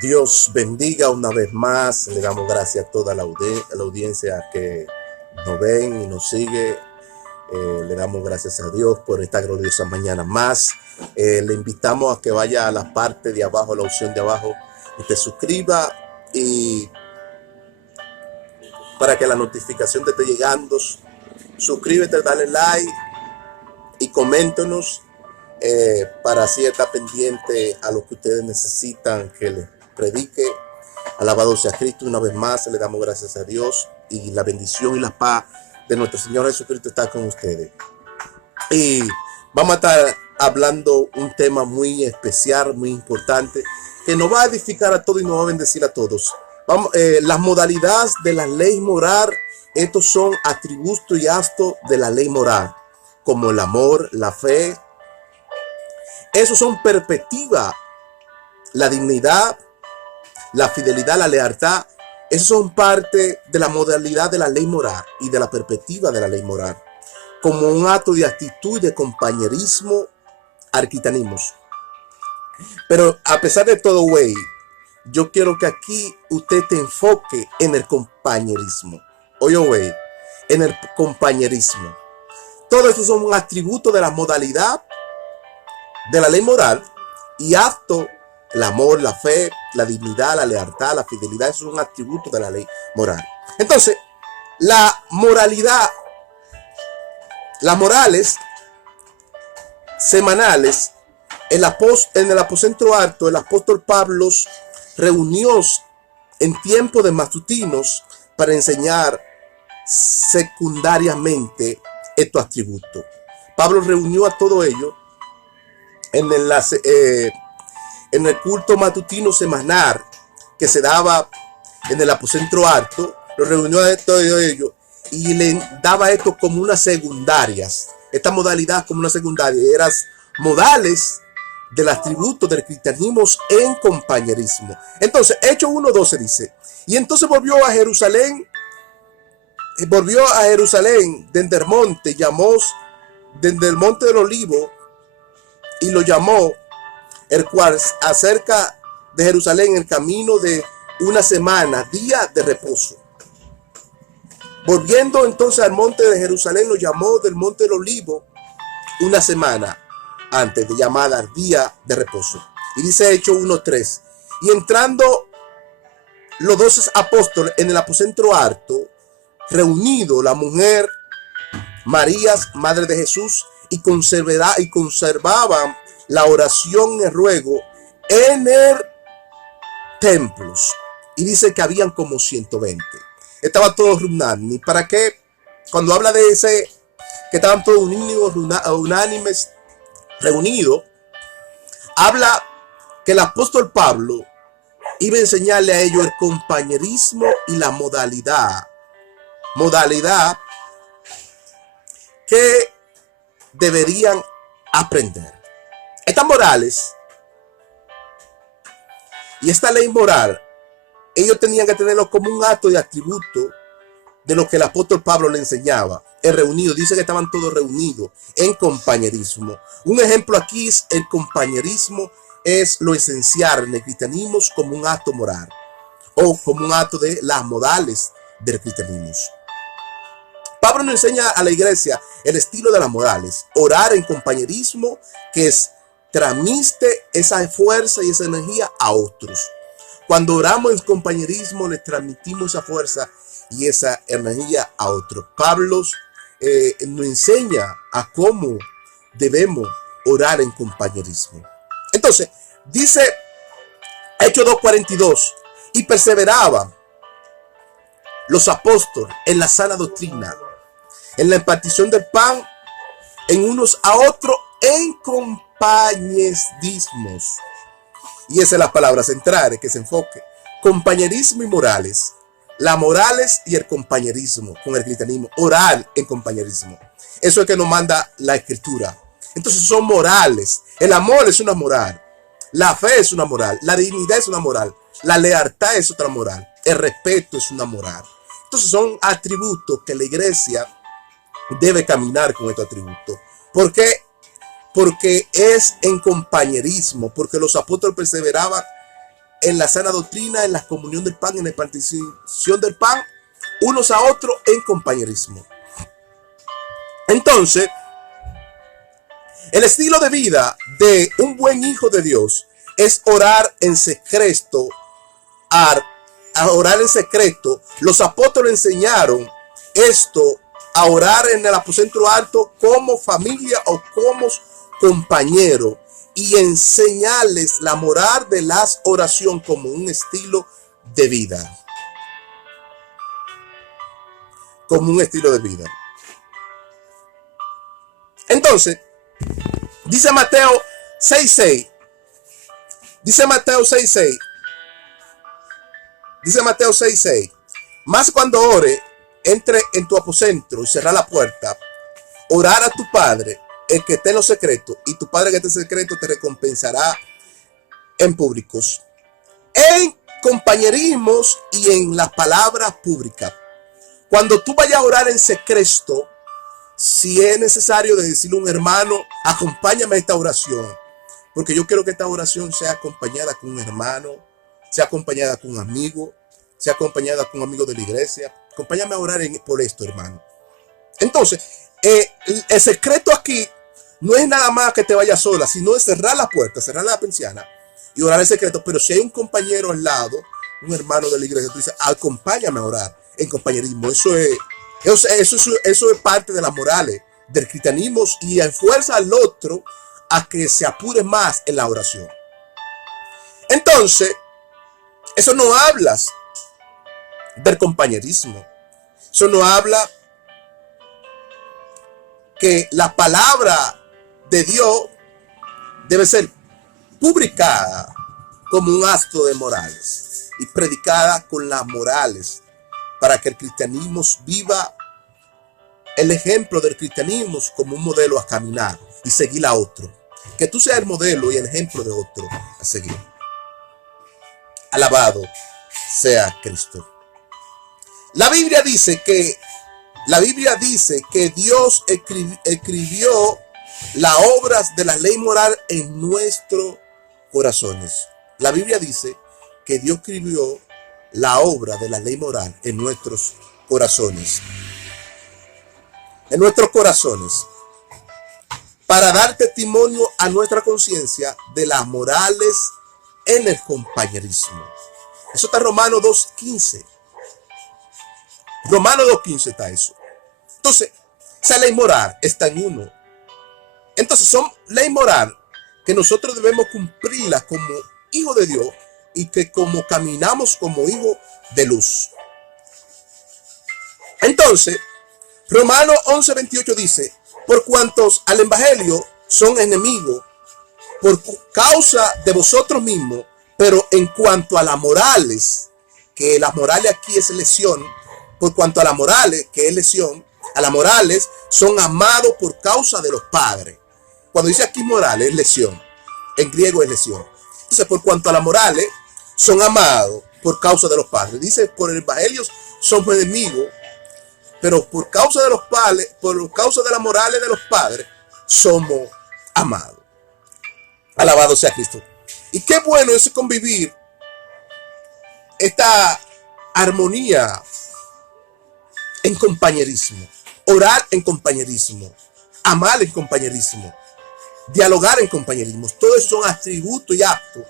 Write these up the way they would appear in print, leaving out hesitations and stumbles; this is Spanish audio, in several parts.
Dios bendiga una vez más. Le damos gracias a toda la audiencia que nos ven y nos sigue. Le damos gracias a Dios por esta gloriosa mañana más. Le invitamos a que vaya a la parte de abajo, a la opción de abajo, y te suscriba y para que la notificación te esté llegando. Suscríbete, dale like y coméntenos para así estar pendiente a lo que ustedes necesitan que les predique. Alabado sea Cristo. Una vez más le damos gracias a Dios y la bendición y la paz de nuestro Señor Jesucristo está con ustedes. Y vamos a estar hablando un tema muy especial, muy importante, que nos va a edificar a todos y nos va a bendecir a todos. Las modalidades de la ley moral. Estos son atributos y actos de la ley moral, como el amor, la fe. Esos son perspectivas, la dignidad, la fidelidad, la lealtad. Esos son parte de la modalidad de la ley moral y de la perspectiva de la ley moral, como un acto de actitud, de compañerismo, arquitanismo. Pero a pesar de todo, güey, yo quiero que aquí usted te enfoque en el compañerismo. Oye, güey, en el compañerismo. Todo eso son un atributo de la modalidad de la ley moral y acto, el amor, la fe, la dignidad, la lealtad, la fidelidad. Eso es un atributo de la ley moral. Entonces, la moralidad, las morales semanales, en el aposento alto, el apóstol Pablo reunió en tiempo de matutinos para enseñar secundariamente estos atributos. Pablo reunió a todo ello en el culto matutino semanal que se daba en el aposento alto. Lo reunió a todo ello y le daba esto como unas secundarias. Esta modalidad como una secundaria. Eran modales del atributo del cristianismo en compañerismo. Entonces, Hechos 1:12 dice: y entonces volvió a Jerusalén desde el monte, desde el monte del Olivo, y lo llamó, el cual acerca de Jerusalén el camino de una semana, día de reposo. Volviendo entonces al monte de Jerusalén, lo llamó del monte del Olivo una semana antes, de llamada día de reposo. Y dice Hechos 1:3: y entrando los 12 apóstoles en el aposento alto, reunido la mujer María, madre de Jesús, y conservaban la oración y el ruego en el templo. Y dice que habían como 120. Estaban todos reunidos. ¿Y para qué? Cuando habla de ese, que estaban todos unánimes, reunidos, habla que el apóstol Pablo iba a enseñarle a ellos el compañerismo y la modalidad que deberían aprender. Estas morales y esta ley moral, ellos tenían que tenerlo como un acto de atributo de lo que el apóstol Pablo le enseñaba. El reunido, dice que estaban todos reunidos en compañerismo. Un ejemplo aquí es el compañerismo, es lo esencial en el cristianismo como un acto moral o como un acto de las modales del cristianismo. Pablo nos enseña a la iglesia el estilo de las morales, orar en compañerismo, que es transmite esa fuerza y esa energía a otros. Cuando oramos en compañerismo, le transmitimos esa fuerza y esa energía a otros. Pablo nos enseña a cómo debemos orar en compañerismo. Entonces, dice Hechos 2:42, y perseveraban los apóstoles en la sana doctrina, en la impartición del pan, en unos a otros, en compañerismos. Y esa es la palabra central, que se enfoque. Compañerismo y morales. Las morales y el compañerismo con el cristianismo. Orar en compañerismo. Eso es que nos manda la escritura. Entonces son morales. El amor es una moral. La fe es una moral. La dignidad es una moral. La lealtad es otra moral. El respeto es una moral. Entonces son atributos que la iglesia debe caminar con estos atributos. ¿Por qué? Porque es en compañerismo, porque los apóstoles perseveraban en la sana doctrina, en la comunión del pan, en la participación del pan, unos a otros en compañerismo. Entonces, el estilo de vida de un buen hijo de Dios es orar en secreto. A orar en secreto. Los apóstoles enseñaron esto, a orar en el aposento alto como familia o como compañero, y enseñarles la moral de la oración como un estilo de vida. Como un estilo de vida. Entonces, dice Mateo 6:6. Dice Mateo 6:6. Dice Mateo 6:6. Más cuando ore, entre en tu aposento y cerrar la puerta, orar a tu Padre, el que está en los secretos, y tu Padre que está en secreto te recompensará en públicos, en compañerismos y en las palabras públicas. Cuando tú vayas a orar en secreto, si es necesario de decirle a un hermano, acompáñame a esta oración, porque yo quiero que esta oración sea acompañada con un hermano, sea acompañada con un amigo, sea acompañada con un amigo de la iglesia. Acompáñame a orar por esto, hermano. Entonces, el secreto aquí no es nada más que te vayas sola, sino es cerrar la puerta, cerrar la persiana y orar en secreto. Pero si hay un compañero al lado, un hermano de la iglesia, tú dices, acompáñame a orar en compañerismo. Eso es parte de las morales del cristianismo y enfuerza al otro a que se apure más en la oración. Entonces, eso no hablas del compañerismo. Eso no habla que la palabra de Dios debe ser publicada como un acto de morales y predicada con las morales para que el cristianismo viva el ejemplo del cristianismo como un modelo a caminar y seguir a otro. Que tú seas el modelo y el ejemplo de otro a seguir. Alabado sea Cristo. La Biblia dice que Dios escribió las obras de la ley moral en nuestros corazones. La Biblia dice que Dios escribió la obra de la ley moral en nuestros corazones. En nuestros corazones. Para dar testimonio a nuestra conciencia de las morales en el compañerismo. Eso está en Romanos 2:15. Romanos 2:15 está eso. Entonces, esa ley moral está en uno. Entonces, son ley moral que nosotros debemos cumplirla como hijos de Dios y que como caminamos como hijos de luz. Entonces, Romanos 11:28 dice, por cuantos al evangelio son enemigos por causa de vosotros mismos, pero en cuanto a las morales, que las morales aquí es lesión, por cuanto a las morales, que es lesión, a las morales son amados por causa de los padres. Cuando dice aquí morales, es lesión. En griego es lesión. Entonces, por cuanto a las morales son amados por causa de los padres. Dice, por el evangelio somos enemigos, pero por causa de los padres, por causa de las morales de los padres, somos amados. Alabado sea Cristo. Y qué bueno es convivir esta armonía en compañerismo, orar en compañerismo, amar en compañerismo, dialogar en compañerismo. Todo eso son atributos y actos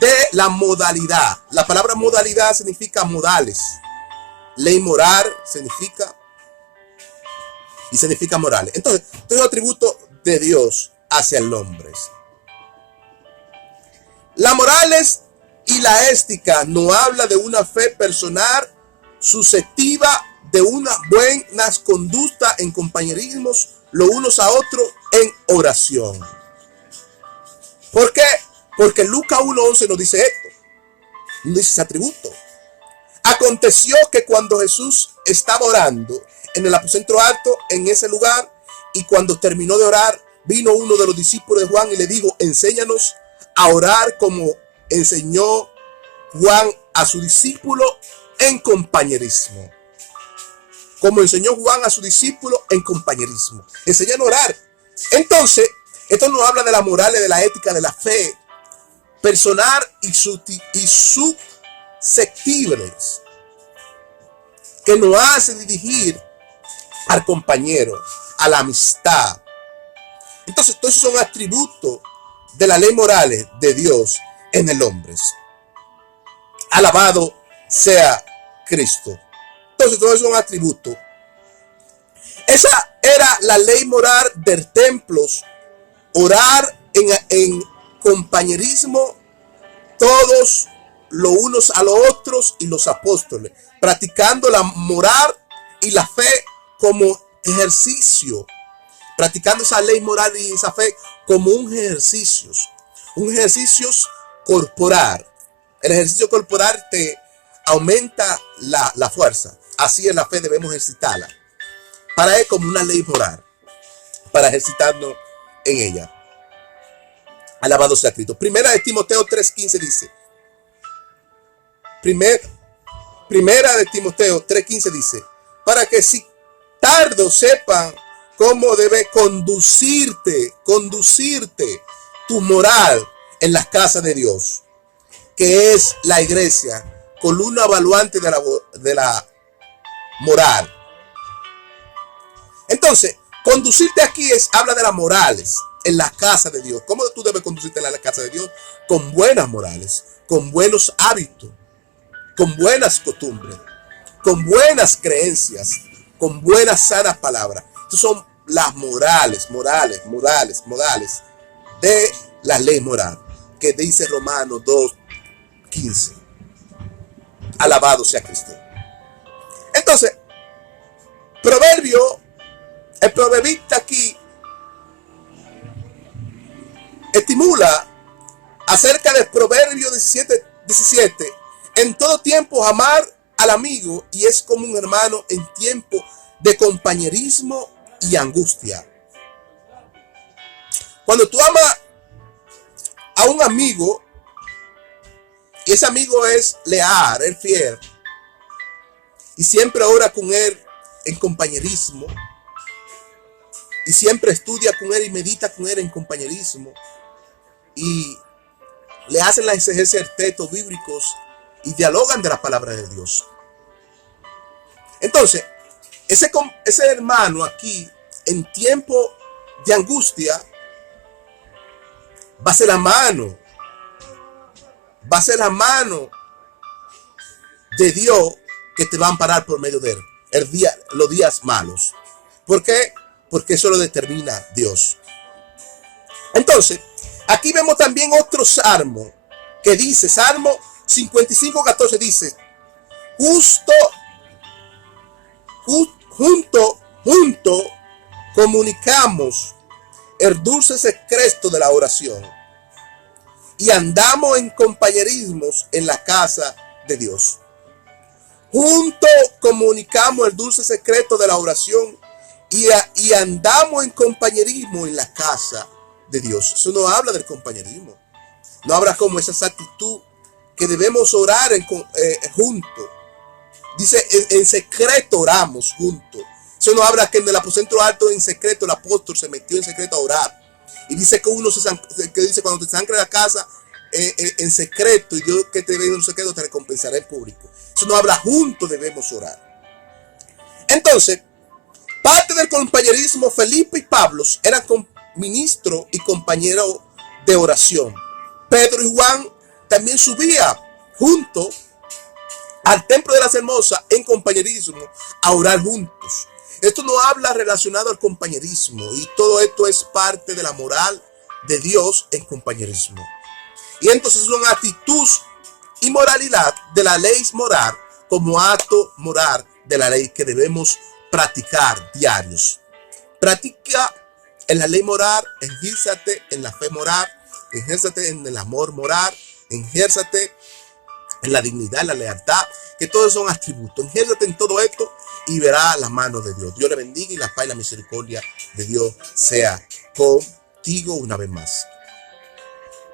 de la modalidad. La palabra modalidad significa modales. Ley moral significa morales. Entonces, todo es un atributo de Dios hacia el hombre. Las morales y la ética no habla de una fe personal susceptiva de unas buenas conductas en compañerismos los unos a otros en oración. ¿Por qué? Porque Lucas 1:11 nos dice esto. Nos dice ese atributo. Aconteció que cuando Jesús estaba orando en el aposento alto en ese lugar, y cuando terminó de orar, vino uno de los discípulos de Juan y le dijo, enséñanos a orar como enseñó Juan a su discípulo en compañerismo. Como enseñó Juan a su discípulo en compañerismo. Enseñan a orar. Entonces, esto nos habla de la moral, de la ética, de la fe, personal y susceptibles que nos hace dirigir al compañero, a la amistad. Entonces, todos esos son atributos de la ley moral de Dios en el hombre. Alabado sea Cristo. Entonces, todos esos son atributos. Esa era la ley moral del templo. Orar en compañerismo, todos los unos a los otros, y los apóstoles, practicando la moral y la fe como ejercicio, practicando esa ley moral y esa fe como un ejercicio corporal. El ejercicio corporal te aumenta la fuerza. Así en la fe debemos ejercitarla. Para él como una ley moral, para ejercitarnos en ella. Alabado sea Cristo. Primera de Timoteo 3:15 dice. Primera de Timoteo 3:15 dice, para que si tardo sepan cómo debe conducirte tu moral en las casas de Dios, que es la iglesia, columna evaluante de la moral. Entonces, conducirte aquí habla de las morales en la casa de Dios. ¿Cómo tú debes conducirte en la casa de Dios? Con buenas morales, con buenos hábitos, con buenas costumbres, con buenas creencias, con buenas sanas palabras. Estas son las morales de la ley moral que dice Romanos 2:15. Alabado sea Cristo. Entonces, el proverbista aquí estimula acerca del Proverbio 17. En todo tiempo amar al amigo, y es como un hermano en tiempo de compañerismo y angustia. Cuando tú amas a un amigo, y ese amigo es leal, es fiel, y siempre ora con él en compañerismo, y siempre estudia con él y medita con él en compañerismo, y le hacen las ejercicios bíblicos y dialogan de la palabra de Dios. Entonces, ese hermano aquí, en tiempo de angustia, va a ser la mano de Dios que te va a amparar por medio de él los días malos. ¿Por qué? Porque eso lo determina Dios. Entonces, aquí vemos también otro salmo que dice, Salmo 55:14 dice, junto comunicamos el dulce secreto de la oración y andamos en compañerismos en la casa de Dios. Junto comunicamos el dulce secreto de la oración y andamos en compañerismo en la casa de Dios. Eso no habla del compañerismo. No habla como esa actitud que debemos orar juntos. Dice, en secreto oramos juntos. Eso no habla que en el aposento alto en secreto el apóstol se metió en secreto a orar. Y dice que dice cuando te sangre la casa en secreto, y Dios que te ve en secreto te recompensará en público. Eso no habla juntos, debemos orar. Entonces, parte del compañerismo, Felipe y Pablo eran ministros y compañeros de oración. Pedro y Juan también subían juntos al templo de las hermosas en compañerismo a orar juntos. Esto no habla relacionado al compañerismo, y todo esto es parte de la moral de Dios en compañerismo. Y entonces es una actitud y moralidad de la ley moral como acto moral de la ley que debemos practicar diarios. Practica en la ley moral, ejérzate en la fe moral, ejérzate en el amor moral, ejérzate en la dignidad, en la lealtad, que todos son atributos. Ejérzate en todo esto y verá la mano de Dios. Dios le bendiga y la paz y la misericordia de Dios sea contigo una vez más.